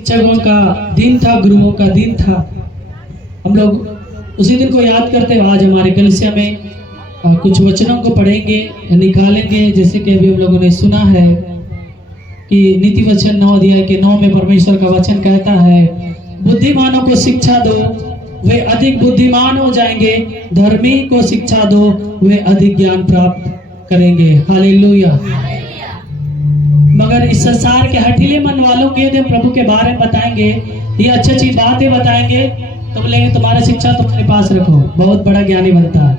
शिक्षकों का दिन था, गुरुओं का दिन था। हम लोग उसी दिन को याद करते हैं। आज हमारे कलिसिया में कुछ वचनों को पढ़ेंगे, निकालेंगे। जैसे कि अभी हम लोगों ने सुना है कि नीति वचन 9 अध्याय के 9 में परमेश्वर का वचन कहता है, बुद्धिमानों को शिक्षा दो, वे अधिक बुद्धिमान हो जाएंगे। धर्मी को शिक्षा दो, वे अधिक ज्ञान प्राप्त करेंगे। हालेलुया। मगर इस संसार के हठीले मन वालों के यदि प्रभु के बारे में बताएंगे, ये अच्छी अच्छी बातें बताएंगे, तो बोलेंगे तुम्हारा शिक्षा तुम्हारे पास रखो, बहुत बड़ा ज्ञानी बनता है।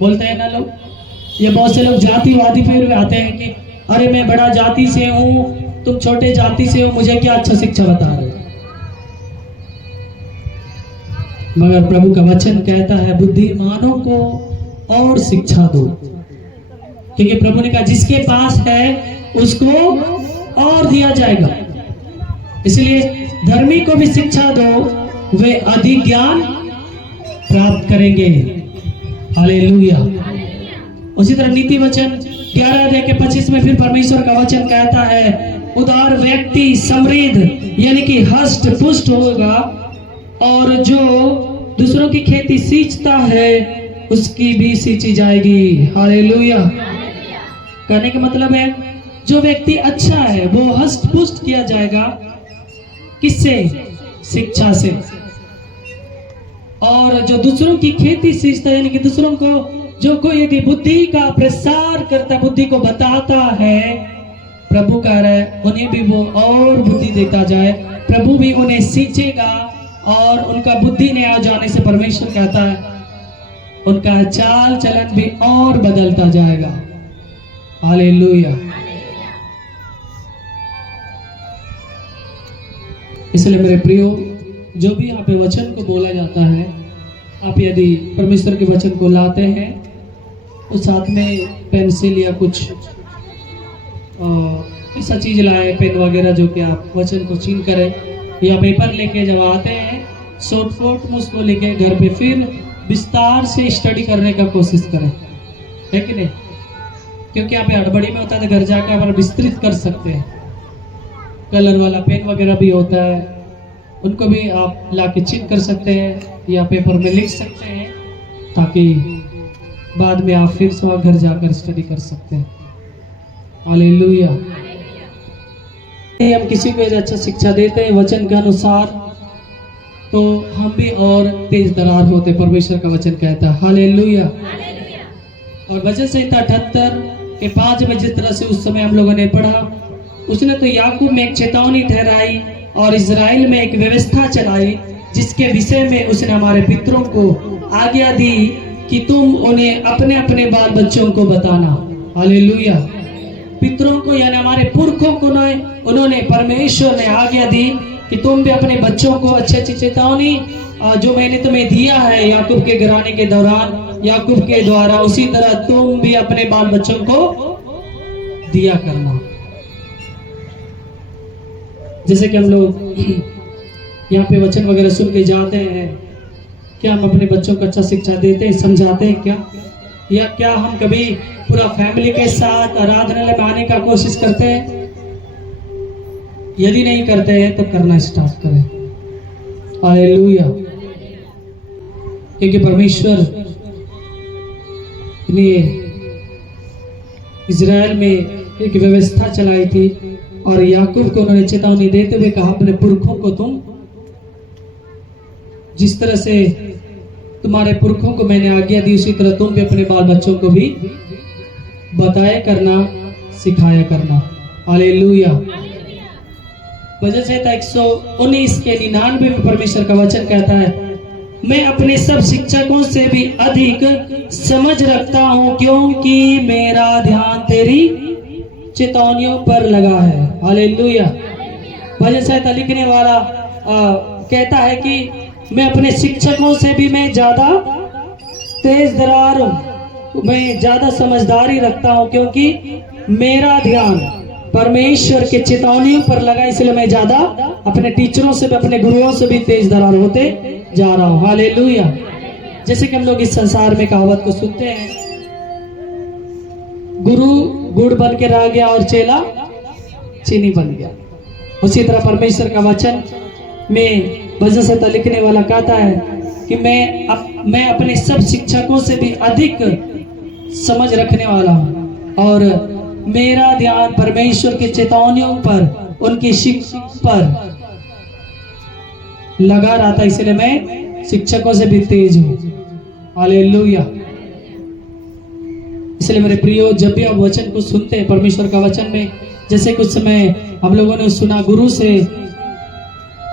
बोलते हैं ना लोग। ये बहुत से लोग जातिवादी फिर आते हैं कि अरे मैं बड़ा जाति से हूँ, तुम छोटे जाति से हो, मुझे क्या अच्छा शिक्षा बता रहे हो। मगर प्रभु का वचन कहता है बुद्धिमानों को और शिक्षा दो, क्योंकि प्रभु ने कहा जिसके पास है उसको और दिया जाएगा। इसलिए धर्मी को भी शिक्षा दो, वे अधिक ज्ञान प्राप्त करेंगे। हालेलुया। उसी तरह नीति वचन 11 अध्याय के 25 में फिर परमेश्वर का वचन कहता है, उदार व्यक्ति समृद्ध यानी कि हष्ट पुष्ट होगा, और जो दूसरों की खेती सींचता है उसकी भी सींची जाएगी। हालेलुया। कहने का मतलब है जो व्यक्ति अच्छा है वो हष्ट पुष्ट किया जाएगा। किससे? शिक्षा से। और जो दूसरों की खेती सींचता है यानी कि दूसरों को जो कोई यदि बुद्धि का प्रसार करता, बुद्धि को बताता है, प्रभु कह रहा है उन्हें भी वो और बुद्धि देता जाए। प्रभु भी उन्हें सींचेगा और उनका बुद्धि ने आ जाने से परमेश्वर कहता है उनका चाल चलन भी और बदलता जाएगा। हालेलुया। इसलिए मेरे प्रियो, जो भी यहाँ पे वचन को बोला जाता है, आप यदि परमेश्वर के वचन को लाते हैं तो साथ में पेंसिल या कुछ ऐसा चीज लाए, पेन वगैरह, जो कि आप वचन को चीन करें, या पेपर लेके जब आते हैं शॉर्ट में उसको लेके घर पे फिर विस्तार से स्टडी करने का कोशिश करें, है कि नहीं? क्योंकि यहाँ पे हड़बड़ी में होता है तो घर जाकर आप विस्तृत कर सकते हैं। कलर वाला पेन वगैरह भी होता है, उनको भी आप लाके चिट कर सकते हैं या पेपर में लिख सकते हैं, ताकि बाद में आप फिर से घर जाकर स्टडी कर सकते हैं। हालेलुया। हम किसी को यदि अच्छा शिक्षा देते हैं वचन के अनुसार, तो हम भी और तेज दरार होते, परमेश्वर का वचन कहता है। हालेलुया। और वचन संहिता 78 के 5 में जिस तरह से उस समय हम लोगों ने पढ़ा, उसने तो याकूब में एक चेतावनी ठहराई और इजराइल में एक व्यवस्था चलाई, जिसके विषय में उसने हमारे पितरों को आज्ञा दी कि तुम उन्हें अपने अपने बाल बच्चों को बताना। हालेलुया। पितरों को यानी हमारे पुरखों को उन्होंने परमेश्वर ने आज्ञा दी कि तुम भी अपने बच्चों को अच्छी अच्छी चेतावनी जो मैंने तुम्हें दिया है याकूब के घराने के दौरान, याकूब के द्वारा, उसी तरह तुम भी अपने बाल बच्चों को दिया करना। जैसे कि हम लोग यहाँ पे वचन वगैरह सुन के जाते हैं, क्या हम अपने बच्चों को अच्छा शिक्षा देते हैं, समझाते हैं क्या? या क्या हम कभी पूरा फैमिली के साथ आराधनालय में आने का कोशिश करते हैं? यदि नहीं करते हैं तो करना स्टार्ट करें। हालेलुया। क्योंकि परमेश्वर ने इजराइल में एक व्यवस्था चलाई थी और याकूब को उन्होंने चेतावनी देते हुए कहा, अपने पुरखों को तुम जिस तरह से तुम्हारे पुरखों को मैंने आज्ञा दी, उसी तरह तुम भी अपने बाल बच्चों को भी बताया करना, सिखाया करना। हालेलुया। वचन संहिता 119 के 99 में परमेश्वर का वचन कहता है, मैं अपने सब शिक्षकों से भी अधिक समझ रखता हूँ, क्योंकि मेरा ध्यान तेरी चेतावनियों पर लगा है। हालेलुया। भजन संहिता लिखने वाला कहता है कि मैं अपने शिक्षकों से भी मैं ज्यादा तेज दरार हूँ, मैं ज्यादा समझदारी रखता हूँ, क्योंकि मेरा ध्यान परमेश्वर के चेतावनियों पर लगा, इसलिए मैं ज्यादा अपने टीचरों से भी, अपने गुरुओं से भी तेज दरार होते जा रहा हूँ। हालेलुया। जैसे कि हम लोग इस संसार में कहावत को सुनते हैं, गुरु गुड़ बन के रह गया और चेला चीनी बन गया। उसी तरह परमेश्वर का वचन में वजह से तो लिखने वाला कहता है कि मैं अपने सब शिक्षकों से भी अधिक समझ रखने वाला हूँ और मेरा ध्यान परमेश्वर के चेतावनियों पर, उनकी शिक्षा पर लगा रहा था, इसलिए मैं शिक्षकों से भी तेज हूँ। हालेलुया। इसलिए मेरे प्रियो, जब भी आप वचन को सुनते हैं, परमेश्वर का वचन में, जैसे कुछ समय हम लोगों ने सुना, गुरु से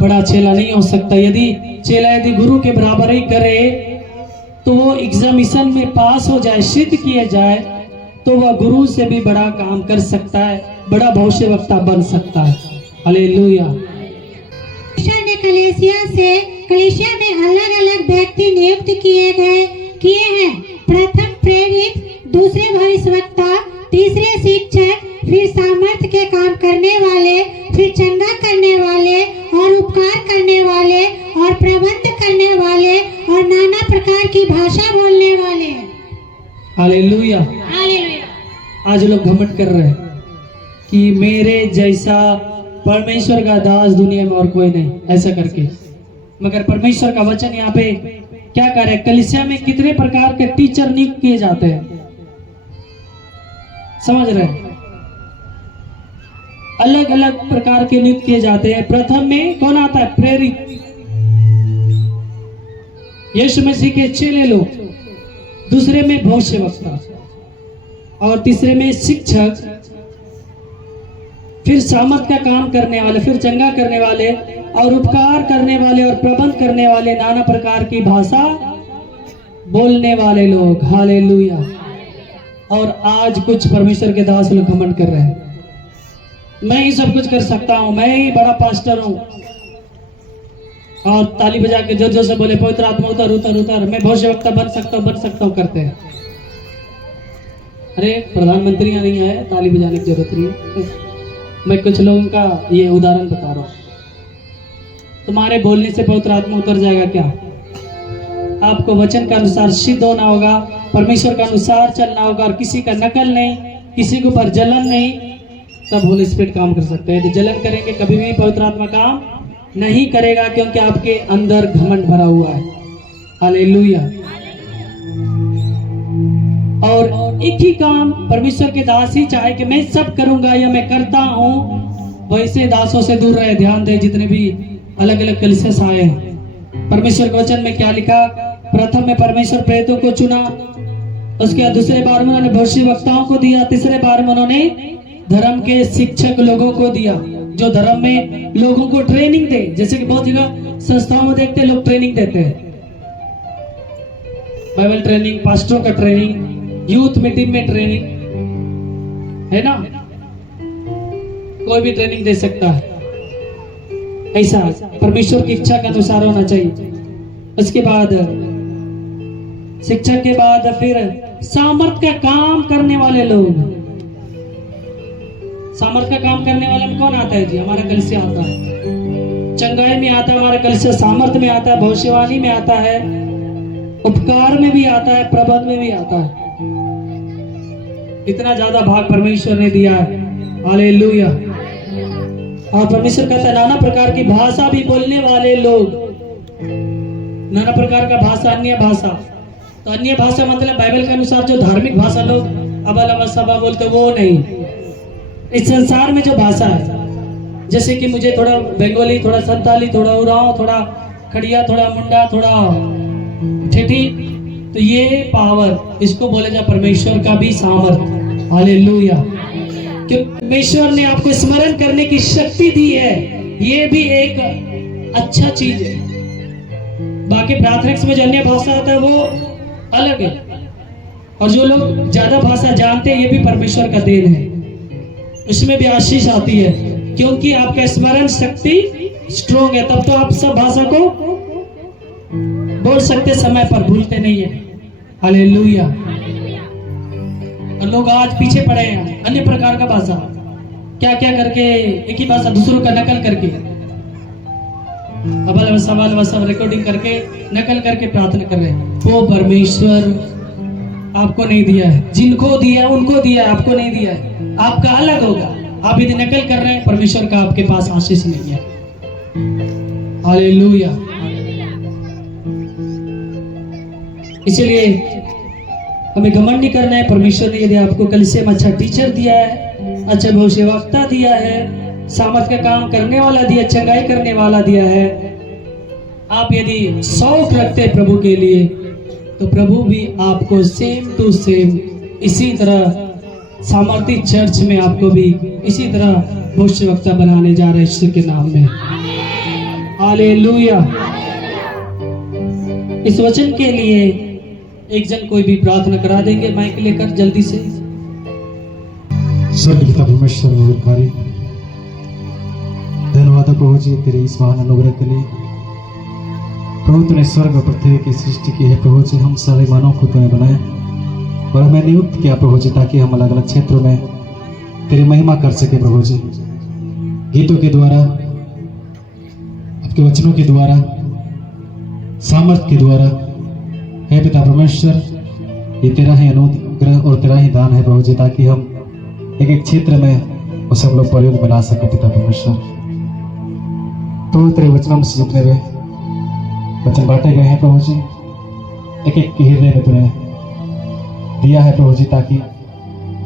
बड़ा चेला नहीं हो सकता। यदि चेला यदि गुरु के बराबर ही करे तो वो एग्जामिनेशन में पास हो जाए, सिद्ध किया जाए, तो वह गुरु से भी बड़ा काम कर सकता है, बड़ा भविष्यवक्ता बन सकता है। हालेलुया। ने कलीसिया में अलग अलग व्यक्ति नियुक्त किए हैं। प्रथम प्रेरित, दूसरे भविष्यवक्ता, तीसरे शिक्षक, फिर सामर्थ्य के काम करने वाले, फिर चंगा करने वाले और उपकार करने वाले और प्रबंध करने वाले और नाना प्रकार की भाषा बोलने वाले। हालेलुया। हालेलुया। आज लोग घमंड कर रहे हैं कि मेरे जैसा परमेश्वर का दास दुनिया में और कोई नहीं, ऐसा करके। मगर परमेश्वर का वचन यहाँ पे क्या कर रहे, कलीसिया में कितने प्रकार के टीचर नियुक्त किए जाते हैं, समझ रहे हैं? अलग अलग प्रकार के नियुक्त किए जाते हैं। प्रथम में कौन आता है? प्रेरित, यीशु मसीह के चेले लोग। दूसरे में भविष्यवक्ता और तीसरे में शिक्षक, फिर सामर्थ्य का काम करने वाले, फिर चंगा करने वाले और उपकार करने वाले और प्रबंध करने वाले, नाना प्रकार की भाषा बोलने वाले लोग। हालेलुया। और आज कुछ परमेश्वर के दास लोग घमंड कर रहे हैं, मैं ही सब कुछ कर सकता हूं, मैं ही बड़ा पास्टर हूं, और ताली बजा के जोर जोर से बोले पवित्र आत्मा उतर उतर उतर, मैं भविष्यवक्ता बन सकता हूं करते हैं। अरे प्रधानमंत्री यहाँ नहीं आए, ताली बजाने की जरूरत नहीं है। मैं कुछ लोगों का ये उदाहरण बता रहा हूँ। तुम्हारे बोलने से पवित्र आत्मा उतर जाएगा क्या? आपको वचन के अनुसार सिद्ध होना होगा, परमेश्वर के अनुसार चलना होगा, और किसी का नकल नहीं, किसी के ऊपर जलन नहीं, तब होली स्पिरिट काम कर सकते हैं। तो जलन करेंगे कभी भी पवित्र आत्मा काम नहीं करेगा, क्योंकि आपके अंदर घमंड भरा हुआ है। हालेलुया। और एक ही काम परमेश्वर के दास ही चाहे कि मैं सब करूंगा या मैं करता हूं, वैसे दासों से दूर रहे। ध्यान दें, जितने भी अलग अलग कलीसिया आए हैं, परमेश्वर के वचन में क्या लिखा? प्रथम में परमेश्वर प्रेरितों को चुना, उसके बाद दूसरे बार में उन्होंने भविष्यवक्ताओं को दिया, तीसरे बार में उन्होंने धर्म के शिक्षक लोगों को दिया, जो धर्म में लोगों को ट्रेनिंग दे। जैसे कि बहुत जगह संस्थाओं में देखते हैं, लोग ट्रेनिंग देते हैं, बाइबल ट्रेनिंग, पास्टरों का ट्रेनिंग, यूथ मीटिंग में ट्रेनिंग, है ना? कोई भी ट्रेनिंग दे सकता है। ऐसा परमेश्वर की इच्छा के अनुसार होना चाहिए। उसके बाद शिक्षक के बाद फिर सामर्थ्य का काम करने वाले लोग। सामर्थ्य का काम करने वाला में कौन आता है जी? हमारा कलीसिया आता है, चंगाई में आता है हमारा कलीसिया, सामर्थ्य में आता है, भविष्यवाणी में आता है, उपकार में भी आता है, प्रबंध में भी आता है। इतना ज्यादा भाग परमेश्वर ने दिया है। हालेलुया। और परमेश्वर कहता है नाना प्रकार की भाषा भी बोलने वाले लोग। नाना प्रकार का भाषा, अन्य भाषा। तो अन्य भाषा मतलब बाइबल के अनुसार जो धार्मिक भाषा लोग अबल अबल सबा बोलते, वो नहीं। इस संसार में जो भाषा है, जैसे कि मुझे थोड़ा बंगाली, थोड़ा संताली, थोड़ा उरांव, थोड़ा खड़िया, थोड़ा मुंडा, थोड़ा ठेठी, तो ये पावर, इसको बोले जा परमेश्वर का भी सामर्थ। हालेलुया। क्योंकि परमेश्वर ने आपको स्मरण करने की शक्ति दी है, ये भी एक अच्छा चीज है। बाकी प्राथमिक में जो अन्य भाषा आता है वो अलग है, और जो लोग ज्यादा भाषा जानते हैं, ये भी परमेश्वर का देन है, उसमें भी आशीष आती है, क्योंकि आपका स्मरण शक्ति स्ट्रोंग है। तब तो आप सब भाषा को बोल सकते, समय पर भूलते नहीं है। हालेलुया। और लोग आज पीछे पड़े हैं अन्य प्रकार का भाषा, क्या क्या करके एक ही भाषा दूसरों का नकल करके, अबल सवाल वसव रिकॉर्डिंग करके नकल करके प्रार्थना कर रहे हैं। वो परमेश्वर आपको नहीं दिया है, जिनको दिया है उनको दिया है, आपको नहीं दिया है। आपका अलग होगा। आप यदि नकल कर रहे हैं, परमेश्वर का आपके पास आशीष नहीं है। हालेलुया। इसलिए हमें घमंड नहीं करना है। परमेश्वर ने यदि आपको कलीसिया में अच्छा टीचर दिया है, अच्छा भविष्यवक्ता दिया है, सामर्थ का काम करने वाला दिया, चंगाई करने वाला दिया है, आप यदि शौक रखते हैं प्रभु के लिए, तो प्रभु भी आपको सेम टू सेम इसी तरह सामर्थ्य चर्च में आपको भी इसी तरह भविष्यवक्ता बनाने जा रहे हैं यीशु के नाम में। हालेलुया। इस वचन के लिए एक जन कोई भी प्रार्थना करा देंगे माइक लेकर जल्दी से। स्वर्गीय परमेश्वर मधुरकारी, धन्यवाद प्रभु जी तेरे इस महान अनुग्रह के लिए। प्रभु तूने स्वर्ग और पृथ्वी की सृष्टि की है प्रभु जी, हम सारे मानव को तूने बनाया और हमें नियुक्त किया प्रभु जी, ताकि हम अलग अलग क्षेत्रों में तेरी महिमा कर सके प्रभु जी। गीतों के द्वारा, आपके वचनों के द्वारा, सामर्थ्य के द्वारा, हे पिता परमेश्वर, ये तेरा ही अनुग्रह और तेरा ही दान है प्रभु जी, ताकि हम एक एक क्षेत्र में उसे हम लोग प्रयोग बना सके पिता परमेश्वर। तो तेरे वचनों में जितने हुए वचन बांटे गए हैं प्रभु जी, एक एक के हृदय में तूने दिया है प्रभु जी, ताकि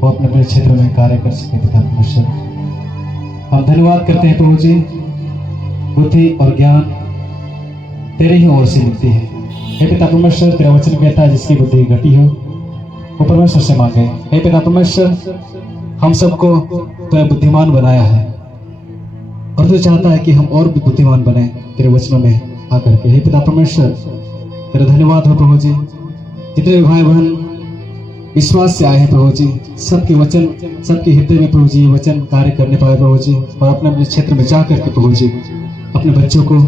वो अपने अपने क्षेत्र में कार्य कर सके पिता परमेश्वर। हम धन्यवाद करते हैं प्रभु जी, बुद्धि और ज्ञान तेरे ही ओर से मिलती है। हे पिता परमेश्वर, तेरा वचन कहता है जिसकी बुद्धि घटी हो वो परमेश्वर से मांगे। हे पिता परमेश्वर, हम सबको तूने बुद्धिमान बनाया है और तू चाहता है कि हम और भी बुद्धिमान बने तेरे वचनों में आकर के। हे पिता परमेश्वर, तेरा धन्यवाद हो प्रभु जी, जितने भाई बहन विश्वास से आए हैं प्रभु जी, सबके वचन, सबके हृदय में प्रभु जी ये वचन कार्य करने पाए प्रभु जी, और अपने अपने क्षेत्र में जा करके प्रभु जी अपने बच्चों को,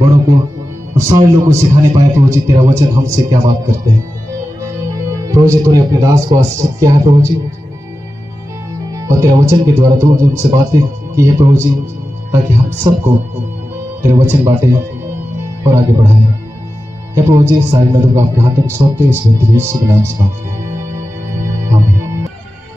बड़ों को और सारे लोगों को सिखाने पाए प्रभु जी तेरा वचन हमसे क्या बात करते हैं। प्रभु जी तूने अपने दास को आशीषित किया है प्रभु जी, और तेरे वचन के द्वारा तू उनसे बातें की है प्रभु जी, ताकि हम सबको तेरे वचन बांटे और आगे बढ़ाए। हे प्रभु जी, सारी नजर को आपके हाथ में सौंपते इस विनती यीशु के नाम से मांगते हैं, आमीन।